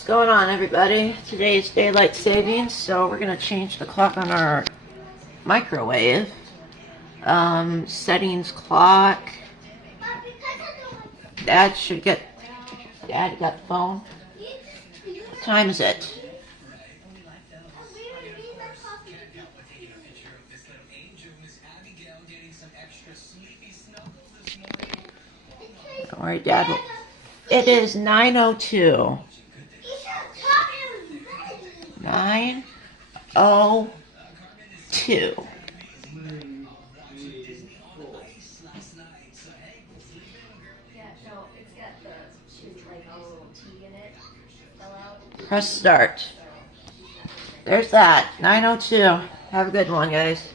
What's going on, everybody? Today's daylight savings, so we're going to change the clock on our microwave. Settings clock. Dad, you got the phone? What time is it? Don't worry, Dad. It is 9:02. 9:02. Press start. There's that. 9:02. Have a good one, guys.